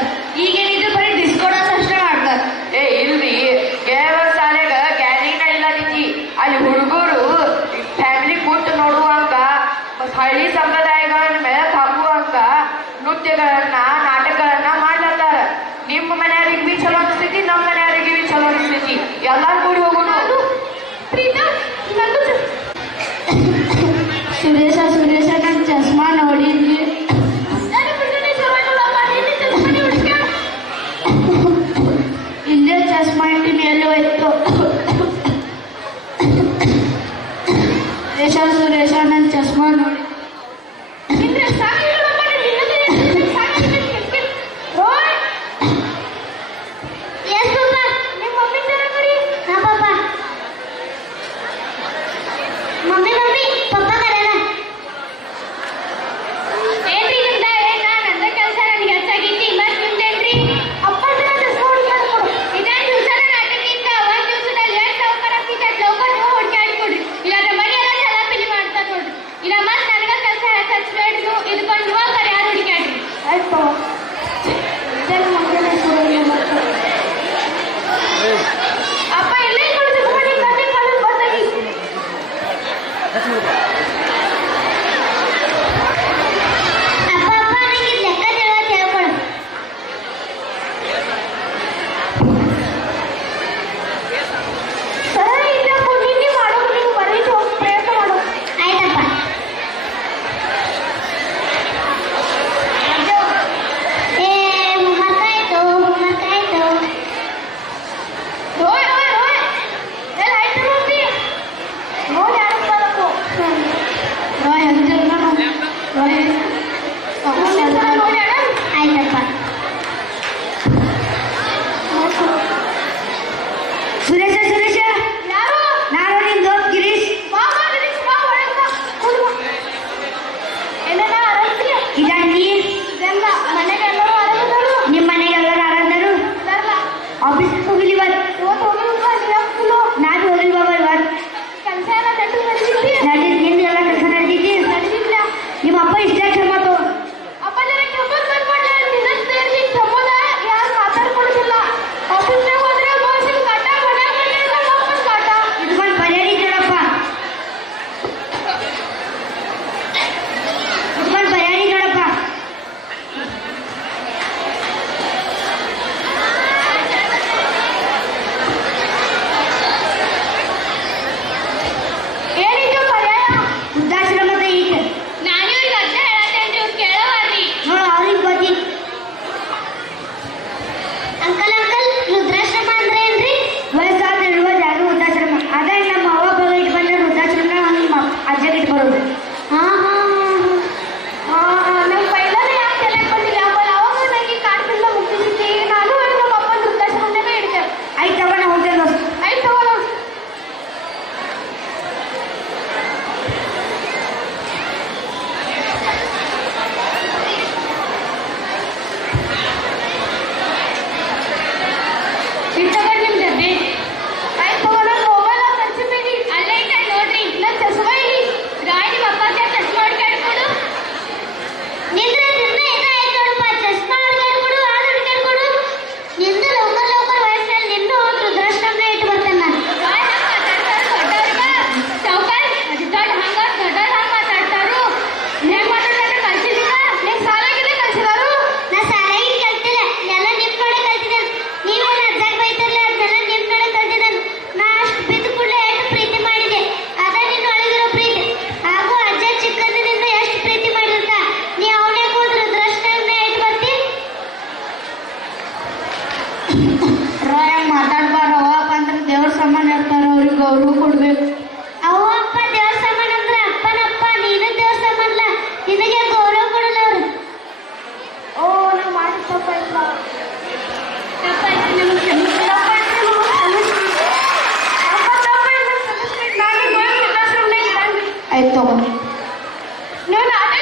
ಮಾಡ್ತಾರ. ಈಗೇನಿದ್ರು ಬರೀ ಡಿಸ್ಕೋಡಸ್ ಅಷ್ಟೇ ಮಾಡ್ತಾರ. ಏ ಇಲ್ರಿ, ಕೇವಲ ಶಾಲೆಗ ಗ್ಯಾರಿಂಗ್ ಇಲ್ಲದಿತಿ. ಅಲ್ಲಿ ಹುಡುಗರು ಫ್ಯಾಮಿಲಿ ಕೂತು ನೋಡುವಂಗ ಹಳ್ಳಿ ಸಂಪ್ರದಾಯಗಳನ್ನ ಮೇಲೆ ಹಾಕುವಂಗ ನೃತ್ಯಗಳನ್ನ ನಾಟಕಗಳನ್ನ ಮಾಡ್ಲತ್ತಾರ. ನಿಮ್ಮ ಮನೆಯವ್ರಿಗೆ ಬಿ ಚಲೋ ಅನಿಸ್ತೈತಿ, ನಮ್ಮ ಮನೆಯವ್ರಿಗೆ ಬಿ ಚಲೋ ಅನಿಸ್ತೈತಿ. ಎಲ್ಲಾರು ಕೂಡಿ ಹೋಗೋಣ. ಸುರೇಶ ಸುರೇಶ ನನ್ನ ಚಸ್ಮಾ ನೋಡಿದ್ವಿ. ಇಲ್ಲೇ ಚಸ್ಮಾ ಇಟ್ಟಿನಿ, ಎಲ್ಲೋ ಇತ್ತು. ಸುರೇಶ ಸುರೇಶ ನನ್ನ ಚಸ್ಮಾ ನೋಡಿ ಗೌರವ ಕೊಡ್ಬೇಕು. ಅವಪ್ಪ ದೇವ್ರ ಸಾಮಾನ್ ಅಂದ್ರೆ ಅಪ್ಪನಪ್ಪ, ನೀನು ದೇವ್ರ ಸಾಮಾನ್ಲ, ನಿನಗೆ ಗೌರವ ಕೊಡಲ್ಲ ಅವ್ರು. ಓ ನಾವು ಮಾಡಿ ತಪ್ಪಾಯ್ತು, ನಮಗೆ ಕ್ಷಮಿಸಿ. ಆಯ್ತು ತಗೋ. ನೀವು ನಾಟಕ